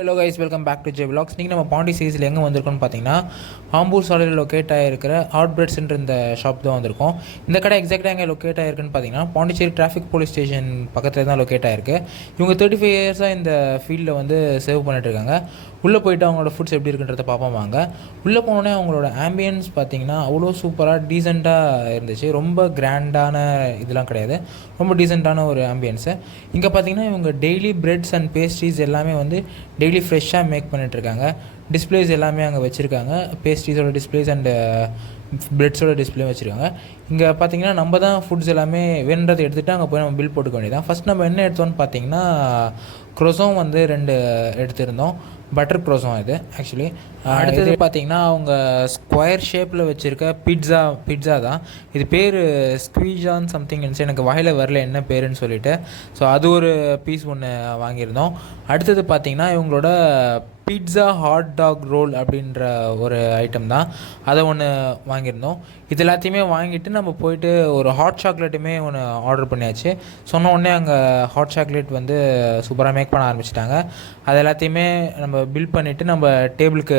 Hello guys, welcome back to J vlogs. நீங்கள் நம்ம பாண்டி சீரிஸில் எங்கே வந்திருக்கோம்னு பார்த்தீங்கன்னா, ஆம்பூர் சாலையில் லொக்கேட் ஆகிருக்கிற ஹாட் பிரெட்ஸ்ன்ற இந்த ஷாப் தான் வந்திருக்கோம். இந்த கடை எக்ஸாக்டாக எங்கே லொக்கேட் ஆகிருக்குன்னு பார்த்தீங்கன்னா, பாண்டிச்சேரி டிராஃபிக் போலீஸ் ஸ்டேஷன் பக்கத்தில் தான் லொக்கேட் ஆகிருக்கு. இவங்க 35 இயர்ஸாக இந்த ஃபீல்டில் வந்து சேவ் பண்ணிட்டுருக்காங்க. உள்ளே போய்ட்டு அவங்களோட ஃபுட்ஸ் எப்படி இருக்குன்றதை பார்ப்போம் வாங்க. உள்ளே போனோடனே அவங்களோட ஆம்பியன்ஸ் பார்த்தீங்கன்னா அவ்வளோ சூப்பராக டீசெண்டாக இருந்துச்சு. ரொம்ப கிராண்டான இதெல்லாம் கிடையாது, ரொம்ப டீசெண்டான ஒரு ஆம்பியன்ஸு. இங்கே பார்த்தீங்கன்னா இவங்க டெய்லி பிரெட்ஸ் அண்ட் பேஸ்ட்ரீஸ் எல்லாமே வந்து டெய்லி ஃப்ரெஷ்ஷாக மேக் பண்ணிட்டுருக்காங்க. டிஸ்பிளேஸ் எல்லாமே அங்கே வச்சுருக்காங்க. பேஸ்ட்ரீஸோட டிஸ்பிளேஸ் அண்டு பிரெட்ஸோட டிஸ்பிளே வச்சுருக்காங்க. இங்கே பார்த்தீங்கன்னா நம்ம தான் ஃபுட்ஸ் எல்லாமே வேணுன்றதை எடுத்துகிட்டு அங்கே போய் நம்ம பில் போட்டுக்க வேண்டியதான். ஃபஸ்ட் நம்ம என்ன எடுத்தோம்னு பார்த்தீங்கன்னா, க்ரோஸோம் வந்து 2 எடுத்திருந்தோம். பட்டர் க்ரோஸோம் இது ஆக்சுவலி. அடுத்தது பார்த்தீங்கன்னா அவங்க ஸ்கொயர் ஷேப்பில் வச்சுருக்க பிட்ஸா தான். இது பேர் ஸ்குவீஜான்னு சம்திங் இருந்துச்சு, எனக்கு வாயில் வரல என்ன பேருன்னு சொல்லிட்டு. ஸோ அது ஒரு பீஸ் ஒன்று வாங்கியிருந்தோம். அடுத்தது பார்த்தீங்கன்னா இவங்களோட பீட்ஸா ஹாட் டாக் ரோல் அப்படின்ற ஒரு ஐட்டம் தான், அதை ஒன்று வாங்கியிருந்தோம். இது எல்லாத்தையுமே வாங்கிட்டு நம்ம போயிட்டு ஒரு ஹாட் சாக்லேட்டுமே ஒன்று ஆர்டர் பண்ணியாச்சு. சொன்ன உடனே அங்கே ஹாட் சாக்லேட் வந்து சூப்பராக மேக் பண்ண ஆரம்பிச்சிட்டாங்க. அது எல்லாத்தையுமே நம்ம பில் பண்ணிவிட்டு நம்ம டேபிளுக்கு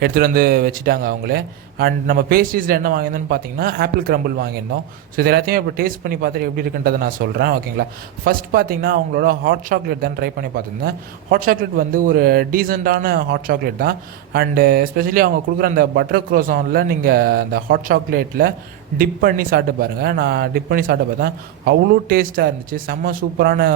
எடுத்துகிட்டு வந்து வச்சுட்டாங்க அவங்களே. அண்ட் நம்ம பேஸ்ட்ரீஸில் என்ன வாங்கியிருந்தோன்னு பார்த்தீங்கன்னா ஆப்பிள் கிரம்பிள் வாங்கியிருந்தோம். ஸோ இது எல்லாத்தையும் இப்போ டேஸ்ட் பண்ணி பார்த்துட்டு எப்படி இருக்குன்றதை நான் சொல்கிறேன், ஓகேங்களா. ஃபஸ்ட் பார்த்தீங்கன்னா அவங்களோட ஹாட் சாக்லேட் தான் ட்ரை பண்ணி பார்த்துருந்தேன். ஹாட் சாக்லேட் வந்து ஒரு டீசெண்டான ஹாட் சாக்லேட் தான். அண்டு எஸ்பெஷலி அவங்க கொடுக்குற அந்த பட்டர் க்ரோசானில் நீங்கள் அந்த ஹாட் சாக்லேட்டில் டிப் பண்ணி சாப்பிட்டு பாருங்கள். நான் டிப் பண்ணி சாப்பிட்டு பார்த்தேன், அவ்வளோ டேஸ்ட்டாக இருந்துச்சு. செம்ம சூப்பரான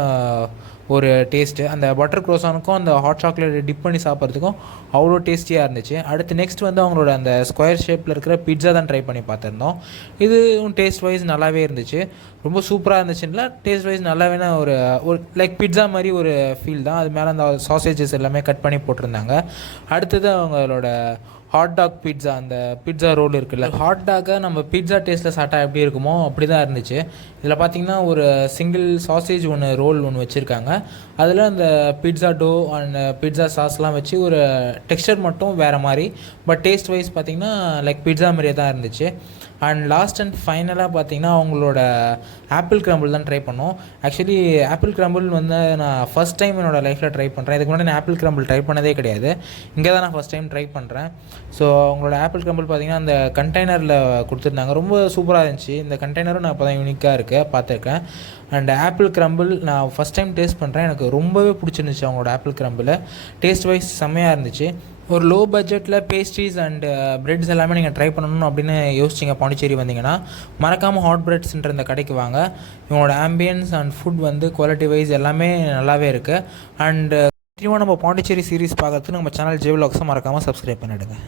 ஒரு டேஸ்ட்டு. அந்த பட்டர் க்ரோசானுக்கும் அந்த ஹாட் சாக்லேட் டிப் பண்ணி சாப்பிட்றதுக்கும் அவ்வளோ டேஸ்டியாக இருந்துச்சு. அடுத்து நெக்ஸ்ட் வந்து அவங்களோட அந்த ஸ்கொயர் ஷேப்பில் இருக்கிற பிட்ஸா தான் ட்ரை பண்ணி பார்த்துருந்தோம். இது டேஸ்ட் வைஸ் நல்லாவே இருந்துச்சு, ரொம்ப சூப்பராக இருந்துச்சுன்னா டேஸ்ட் வைஸ் நல்லாவே ஒரு லைக் பிட்ஸா மாதிரி ஒரு ஃபீல் தான். அது மேலே அந்த சாசேஜஸ் எல்லாமே கட் பண்ணி போட்டிருந்தாங்க. அடுத்தது அவங்களோட ஹாட் டாக் பீட்ஸா, அந்த பீட்ஸா ரோல் இருக்குல்ல, ஹாட் டாக்கை நம்ம பீட்ஸா டேஸ்ட்டில் சாப்பிட்டா எப்படி இருக்குமோ அப்படி தான் இருந்துச்சு. இதில் பார்த்திங்கன்னா ஒரு சிங்கிள் சாசேஜ் ரோல் ஒன்று வச்சுருக்காங்க. அதில் அந்த பீட்ஸா டோ அண்ட் பீட்ஸா சாஸ்லாம் வச்சு ஒரு டெக்ஸ்சர் மட்டும் வேறு மாதிரி, பட் டேஸ்ட் வைஸ் பார்த்திங்கன்னா லைக் பீட்ஸா மாதிரியே தான் இருந்துச்சு. அண்ட் லாஸ்ட் அண்ட் ஃபைனலாக பார்த்திங்கன்னா அவங்களோட ஆப்பிள் கிரம்பிள் தான் ட்ரை பண்ணோம். ஆக்சுவலி ஆப்பிள் கிரம்பிள் வந்து நான் ஃபஸ்ட் டைம் என்னோடய லைஃப்பில் ட்ரை பண்ணுறேன். இதுக்கு முன்னாடி நான் ஆப்பிள் கிரம்பிள் ட்ரை பண்ணதே கிடையாது, இங்கே தான் நான் ஃபஸ்ட் டைம் ட்ரை பண்ணுறேன். ஸோ அவங்களோட ஆப்பிள் கிரம்பிள் பார்த்திங்கன்னா அந்த கண்டெய்னரில் கொடுத்துருந்தாங்க, ரொம்ப சூப்பராக இருந்துச்சு. இந்த கண்டெய்னரும் நான் இப்போ தான் யூனிக்காக பார்த்துருக்கேன். அண்ட் ஆப்பிள் கிரம்பிள் நான் ஃபஸ்ட் டைம் டேஸ்ட் பண்ணுறேன், எனக்கு ரொம்பவே பிடிச்சிருந்துச்சு. அவங்களோட ஆப்பிள் கிரம்பிள் டேஸ்ட் வைஸ் செம்மையாக இருந்துச்சு. ஒரு லோ பட்ஜெட்டில் பேஸ்ட்ரீஸ் அண்டு பிரெட்ஸ் எல்லாமே நீங்கள் ட்ரை பண்ணணும் அப்படின்னு யோசிச்சிங்க பாண்டிச்சேரி வந்தீங்கன்னா, மறக்காமல் ஹாட் பிரெட்ஸ்ன்ற இந்த கடைக்கு வாங்க. இவங்களோட ஆம்பியன்ஸ் அண்ட் ஃபுட் வந்து குவாலிட்டி வைஸ் எல்லாமே நல்லாவே இருக்குது. அண்டு கண்டினியூவாக நம்ம பாண்டிச்சேரி சீரிஸ் பார்க்கறதுக்கு நம்ம சேனல் ஜே விலாக்ஸை மறக்காமல் சப்ஸ்கிரைப் பண்ணிவிடுங்க.